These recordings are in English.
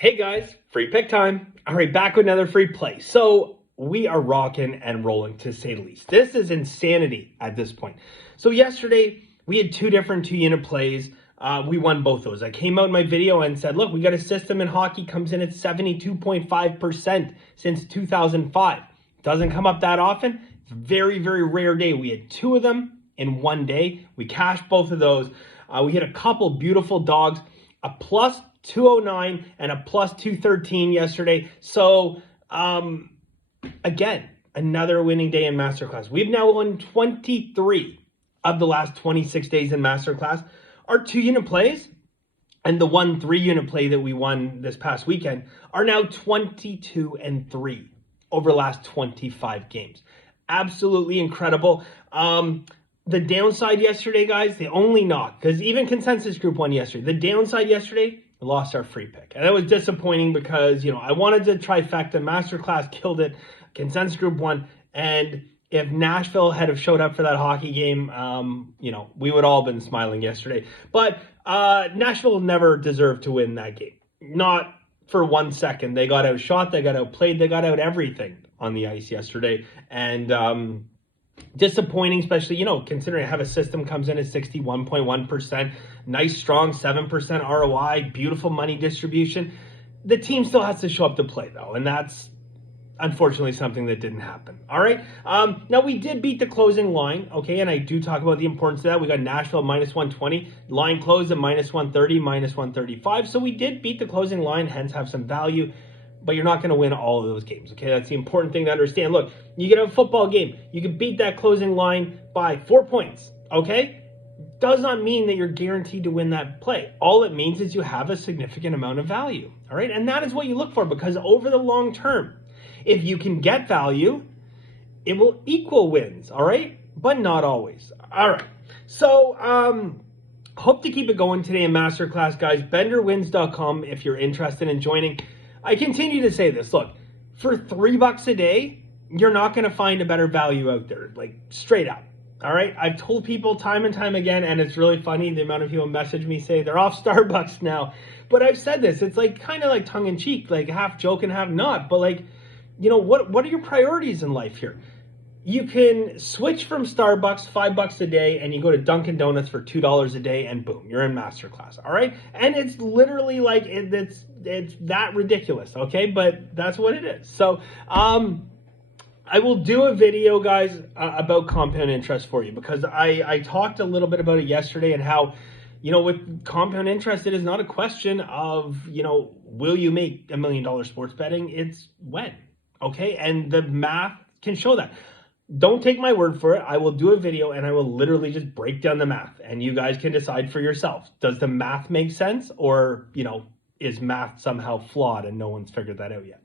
Hey guys, free pick time. All right, back with another free play. So we are rocking and rolling to say the least. This is insanity at this point. So yesterday we had two different 2-unit plays. We won both those. I came out in my video and said, look, we got a system in hockey comes in at 72.5% since 2005. Doesn't come up that often. It's a very, very rare day. We had two of them in one day. We cashed both of those. We hit a couple beautiful dogs, a plus 209 and a plus 213 yesterday. So again, another winning day in Masterclass. We've now won 23 of the last 26 days in Masterclass. Our 2-unit plays and the 1 3-unit play that we won this past weekend are now 22-3 over the last 25 games. Absolutely incredible. The downside yesterday, guys, the only knock, because even Consensus Group won yesterday. The downside yesterday, we lost our free pick. And that was disappointing because, I wanted to trifecta. Masterclass killed it. Consensus Group won. And if Nashville had have showed up for that hockey game, we would all have been smiling yesterday. But Nashville never deserved to win that game. Not for 1 second. They got outshot. They got outplayed. They got out everything on the ice yesterday. And disappointing, especially, considering I have a system comes in at 61.1%, nice, strong 7% ROI, beautiful money distribution. The team still has to show up to play, though, and that's unfortunately something that didn't happen. All right. Now, we did beat the closing line, okay, and I do talk about the importance of that. We got Nashville minus 120, line closed at minus 130, minus 135. So we did beat the closing line, hence have some value. But you're not going to win all of those games, okay? That's the important thing to understand. Look, you get a football game. You can beat that closing line by 4 points, okay? Does not mean that you're guaranteed to win that play. All it means is you have a significant amount of value, all right? And that is what you look for, because over the long term, if you can get value, it will equal wins, all right? But not always. All right. So, hope to keep it going today in Masterclass, guys. BenderWins.com if you're interested in joining. I continue to say this. Look, for $3 a day, you're not going to find a better value out there, like straight up. All right. I've told people time and time again, and it's really funny the amount of people message me say they're off Starbucks now. But I've said this. It's like kind of like tongue in cheek, like half joke and half not. But like, what are your priorities in life here? You can switch from Starbucks, $5 a day, and you go to Dunkin' Donuts for $2 a day, and boom, you're in Masterclass, all right? And it's literally like, it's that ridiculous, okay? But that's what it is. So I will do a video, guys, about compound interest for you, because I talked a little bit about it yesterday and how, with compound interest, it is not a question of, will you make $1 million sports betting? It's when, okay? And the math can show that. Don't take my word for it. I will do a video and I will literally just break down the math, and you guys can decide for yourself. Does the math make sense, or, is math somehow flawed and no one's figured that out yet?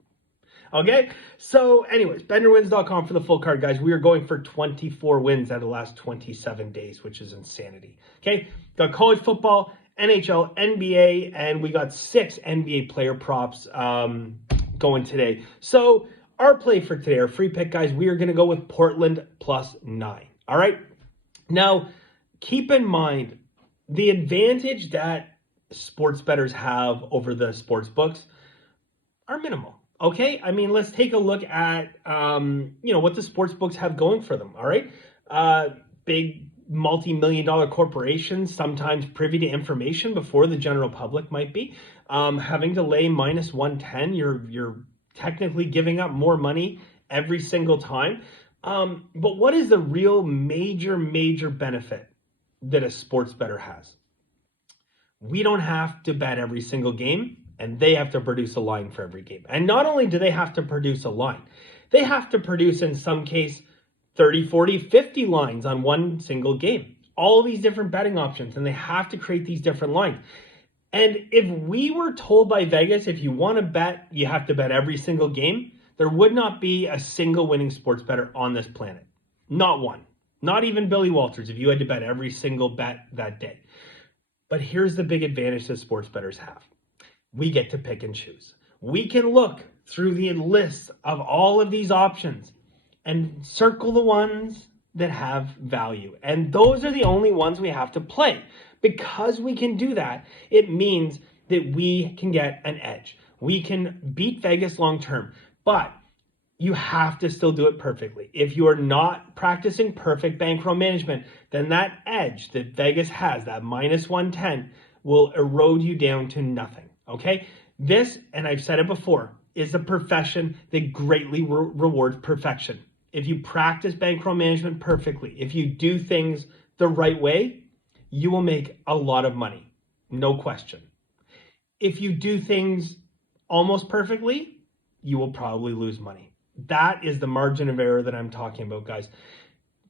Okay. So anyways, BenderWins.com for the full card, guys. We are going for 24 wins out of the last 27 days, which is insanity. Okay. Got college football, NHL, NBA, and we got 6 NBA player props going today. So our play for today, our free pick, guys, we are going to go with Portland plus 9. All right. Now, keep in mind the advantage that sports bettors have over the sports books are minimal. Okay. I mean, let's take a look at, what the sports books have going for them. All right. Big multi-million-dollar corporations, sometimes privy to information before the general public might be, having to lay minus 110. You're technically giving up more money every single time. But what is the real major benefit that a sports bettor has? We don't have to bet every single game, and they have to produce a line for every game. And not only do they have to produce a line, they have to produce, in some case, 30, 40, 50 lines on one single game. All these different betting options, and they have to create these different lines. And if we were told by Vegas, if you want to bet, you have to bet every single game, there would not be a single winning sports bettor on this planet. Not one. Not even Billy Walters, if you had to bet every single bet that day. But here's the big advantage that sports bettors have. We get to pick and choose. We can look through the list of all of these options and circle the ones that have value. And those are the only ones we have to play. Because we can do that, it means that we can get an edge. We can beat Vegas long term, but you have to still do it perfectly. If you are not practicing perfect bankroll management, then that edge that Vegas has, that minus 110, will erode you down to nothing. Okay? This, and I've said it before, is a profession that greatly rewards perfection. If you practice bankroll management perfectly, if you do things the right way, you will make a lot of money. No question. If you do things almost perfectly, you will probably lose money. That is the margin of error that I'm talking about, guys.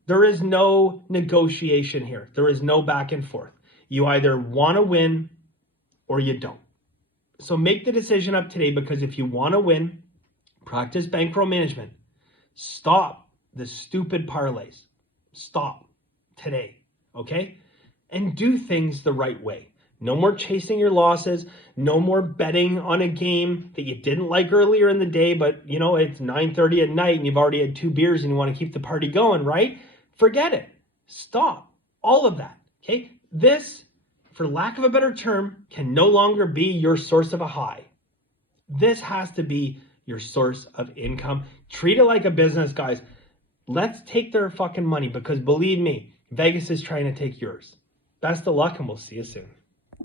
There is no negotiation here. There is no back and forth. You either want to win or you don't. So make the decision up today, because if you want to win, practice bankroll management. Stop the stupid parlays. Stop today, okay? And do things the right way. No more chasing your losses. No more betting on a game that you didn't like earlier in the day, but it's 9:30 at night and you've already had 2 beers and you want to keep the party going, right? Forget it. Stop all of that, okay? This, for lack of a better term, can no longer be your source of a high. This has to be your source of income. Treat it like a business, guys. Let's take their fucking money, because believe me, Vegas is trying to take yours. Best of luck, and we'll see you soon.